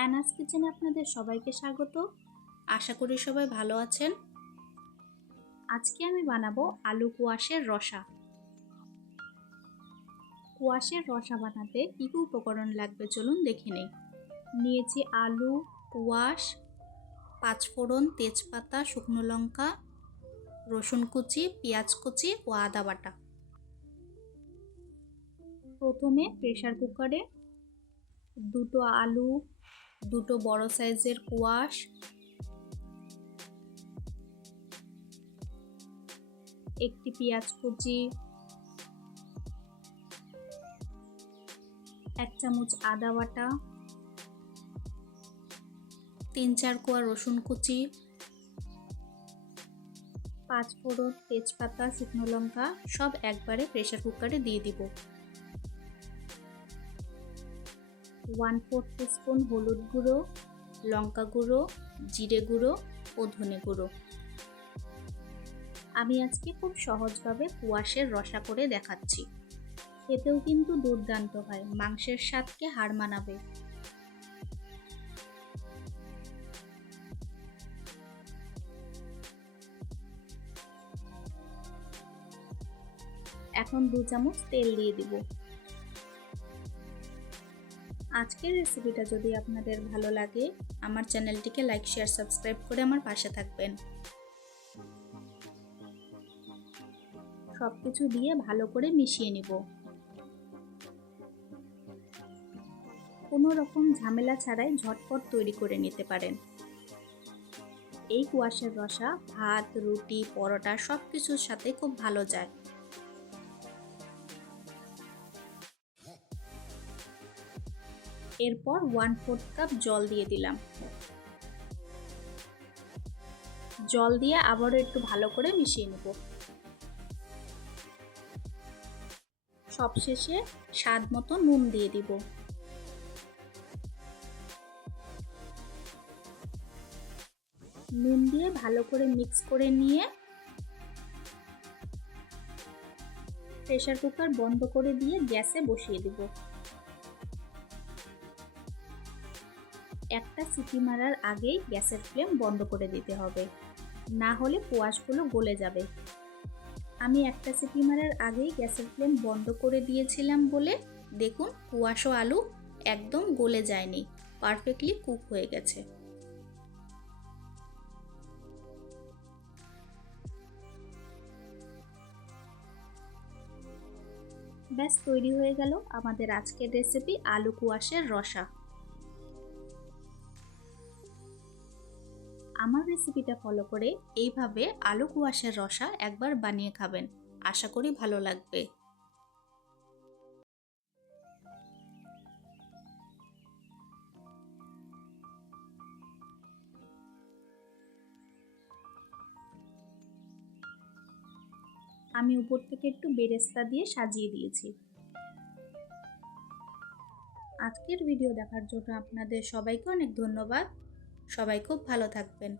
অ্যানাস কিচেনে আপনাদের সবাইকে স্বাগত। আশা করি সবাই ভালো আছেন। আজকে আমি বানাবো আলু কোয়াশের রসা। কোয়াশের রসা বানাতে কী কী উপকরণ লাগবে চলুন দেখে নেই। নিয়েছি আলু, কোয়াশ, পাঁচফোড়ন, তেজপাতা, শুকনো লঙ্কা, রসুন কুচি, পেঁয়াজ কুচি ও আদা বাটা। প্রথমে প্রেসার কুকারে দুটো আলু, দুটো বড় সাইজের কোয়াশ, একটি পেঁয়াজ কুচি, 1 চামচ আদা বাটা, 3-4 কোয়া রসুন কুচি, পাঁচফোড়ন, তেজপাতা, শুকনো লঙ্কা সব একবারে প্রেসার কুকারে দিয়ে দিব। 1/4 টিস্পুন হলুদ গুঁড়ো, লঙ্কা গুঁড়ো, জিরে গুঁড়ো ও ধনে গুঁড়ো। আমি আজকে খুব সহজভাবে কোয়াশের রসা করে দেখাচ্ছি। খেতেও কিন্তু দুর্দান্ত হয়, মাংসের স্বাদকে হার মানাবে। এখন 2 চামচ তেল দিয়ে দিব। আজকের রেসিপিটা যদি আপনাদের ভালো লাগে আমার চ্যানেলটিকে লাইক, শেয়ার, সাবস্ক্রাইব করে আমার পাশে থাকবেন। সবকিছু দিয়ে ভালো করে মিশিয়ে নিব। কোনো রকম ঝামেলা ছাড়াই ঝটপট তৈরি করে নিতে পারেন। এই কোয়াশের রসা ভাত, রুটি, পরোটা সব কিছুর সাথে খুব ভালো যায়। এরপর 1/4 কাপ জল দিয়ে দিলাম। জল দিয়ে আবারও একটু ভালো করে মিশিয়ে নেব। সবশেষে স্বাদ মতো নুন দিয়ে দিব। নুন দিয়ে ভালো করে মিক্স করে নিয়ে প্রেসার কুকার বন্ধ করে দিয়ে গ্যাসে বসিয়ে দেব। একটা সিটি মারার আগেই গ্যাসের ফ্লেম বন্ধ করে দিতে হবে, না হলে কোয়াশগুলো গলে যাবে। আমি একটা সিটি মারার আগেই গ্যাসের ফ্লেম বন্ধ করে দিয়েছিলাম বলে দেখুন কোয়াশ ও আলু একদম গলে যায়নি, পারফেক্টলি কুক হয়ে গেছে। ব্যাস তৈরি হয়ে গেল আমাদের আজকের রেসিপি আলু কোয়াশের রসা। আমার রেসিপিটা ফলো করে এইভাবে আলু কোয়াশের রসা একবার বানিয়ে খাবেন, আশা করি ভালো লাগবে। আমি উপর থেকে একটু বেরেস্তা দিয়ে সাজিয়ে দিয়েছি। আজকের ভিডিও দেখার জন্য আপনাদের সবাইকে অনেক ধন্যবাদ। সবাই খুব ভালো থাকবেন।